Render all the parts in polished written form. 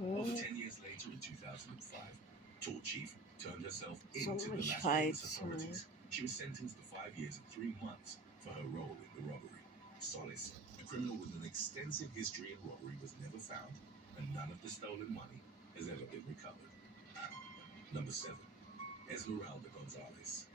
Over Mm. 10 years later, in 2005, Tall Chief turned herself So into the much Las Vegas fights. authorities. She was sentenced to 5 years and 3 months for her role in the robbery. Solis, a criminal with an extensive history in robbery, was never found, and none of the stolen money has ever been recovered. Number 7. Esmeralda Gonzalez.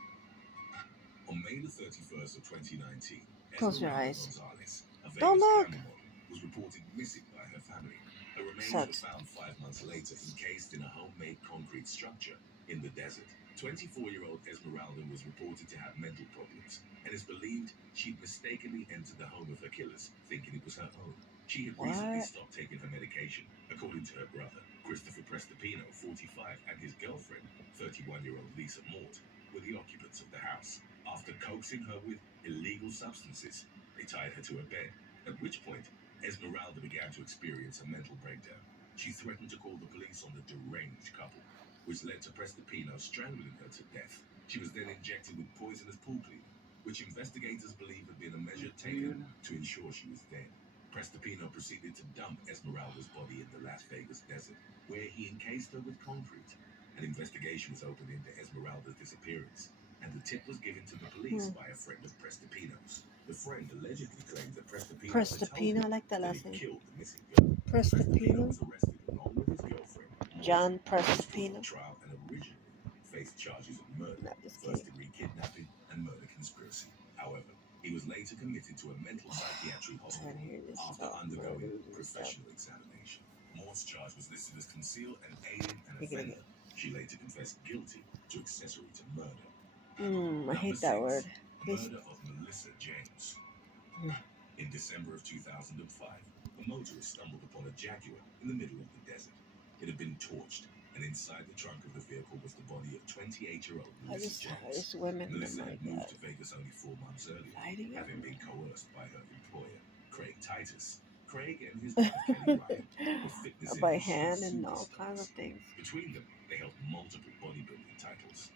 On May the 31st of 2019, Close your Esmeralda eyes. Gonzalez, a Don't Vegas look. glamour model, was reported missing by her family. Her remains were Sucks. found 5 months later, encased in a homemade concrete structure in the desert. 24-year-old Esmeralda was reported to have mental problems, and it's believed she'd mistakenly entered the home of her killers, thinking it was her own. She had recently What? stopped taking her medication, according to her brother, Christopher Prestopino, 45, and his girlfriend, 31-year-old Lisa Mort, were the occupants of the house. After coaxing her with illegal substances, they tied her to a bed, at which point Esmeralda began to experience a mental breakdown. She threatened to call the police on the deranged couple, which led to Prestopino strangling her to death. She was then injected with poisonous pool cleaner, which investigators believe had been a measure taken to ensure she was dead. Prestopino proceeded to dump Esmeralda's body in the Las Vegas desert, where he encased her with concrete. An investigation was opened into Esmeralda's disappearance, and the tip was given to the police by a friend of Prestopino's. The friend allegedly claimed that Prestopino had told Prestopino, him I like that that last he'd name. killed the missing girl. Prestopino Prestopino. was arrested along with his girlfriend, John He was put on Prestopino. trial and originally faced charges of murder, No, just kidding. first-degree kidnapping, and murder conspiracy. However, he was later committed to a mental psychiatric I hospital hear this after about undergoing murders and stuff. professional examination. Mort's charge was listed as conceal and aiding an Pick it offender. again. She later confessed guilty to accessory to murder. I Number hate that 6. word. Please. Murder of Melissa James. Mm. In December of 2005, a motorist stumbled upon a Jaguar in the middle of the desert. It had been torched, and inside the trunk of the vehicle was the body of 28-year-old Melissa James. It's women. Melissa Oh my had moved God. to Vegas only 4 months earlier, Fighting having over been it. coerced by her employer, Craig Titus. Craig and his wife, Kelly Ryan, were fitness By industry hand and all kinds of superstars. things. Between them, they held multiple bodybuilding titles.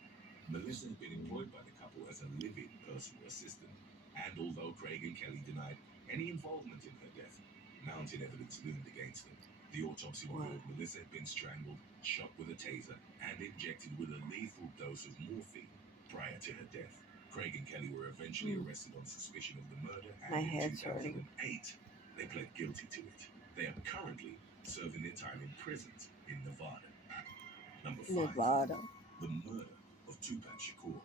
Melissa had been employed by the couple as a live-in personal assistant, and although Craig and Kelly denied any involvement in her death, mounting evidence loomed against them. The autopsy revealed Melissa had been strangled, shot with a taser, and injected with a lethal dose of morphine prior to her death. Craig and Kelly were eventually arrested on suspicion of the murder, My and in head's hurting. 2008, they pled guilty to it. They are currently serving their time in prisons in Nevada. Number 5. Nevada. The murder of Tupac Shakur.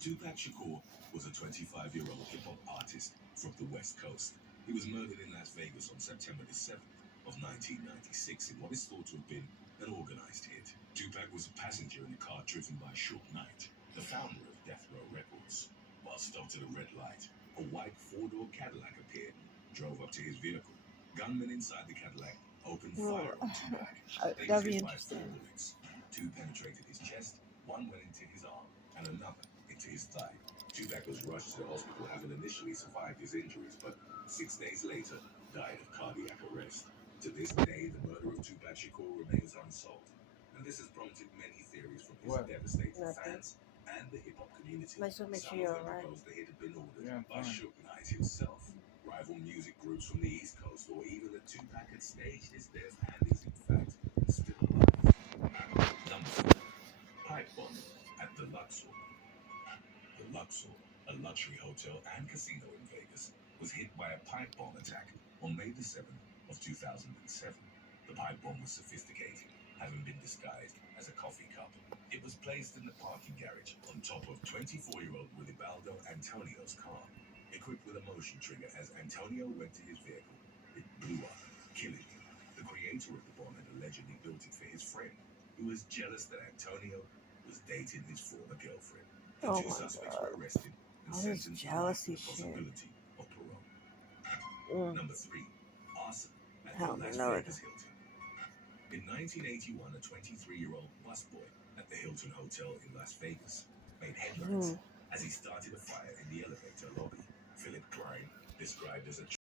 Tupac Shakur was a 25-year-old hip-hop artist from the West Coast. He was murdered in Las Vegas on September the 7th of 1996 in what is thought to have been an organized hit. Tupac was a passenger in a car driven by Suge Knight, the founder of Death Row Records. While stopped at a red light, a white four-door Cadillac appeared and drove up to his vehicle. Gunmen inside the Cadillac opened fire on Tupac. They That'd was be hit by 4 interesting. bullets. 2 penetrated his chest, 1 went into his arm, and another into his thigh. Tupac was rushed to the hospital, having initially survived his injuries, but 6 days later died of cardiac arrest. To this day, the murder of Tupac Shakur remains unsolved, and this has prompted many theories from his devastated fans and the hip-hop community. Let's just make Some sure of you're them alright. propose the hit had been ordered by Suge Knight himself. Rival music groups from the East Coast, or even that Tupac had staged his death and is in fact still alive. Number 4. Pipe bomb at the Luxor. The Luxor, a luxury hotel and casino in Vegas, was hit by a pipe bomb attack on May the 7th of 2007. The pipe bomb was sophisticated, having been disguised as a coffee cup. It was placed in the parking garage on top of 24-year-old Willibaldo Antonio's car. Equipped with a motion trigger, as Antonio went to his vehicle, it blew up, killing him. The creator of the bomb had allegedly built it for his friend, who was jealous that Antonio was dating his former girlfriend. The Oh 2 my suspects God. were arrested and All this sentenced to life jealousy with the shit. possibility of parole. Number 3. Arson at the Help me, Las Lord. Vegas Hilton. In 1981, a 23-year-old busboy at the Hilton Hotel in Las Vegas made headlines as he started a fire in the elevator lobby. Philip Klein, described as a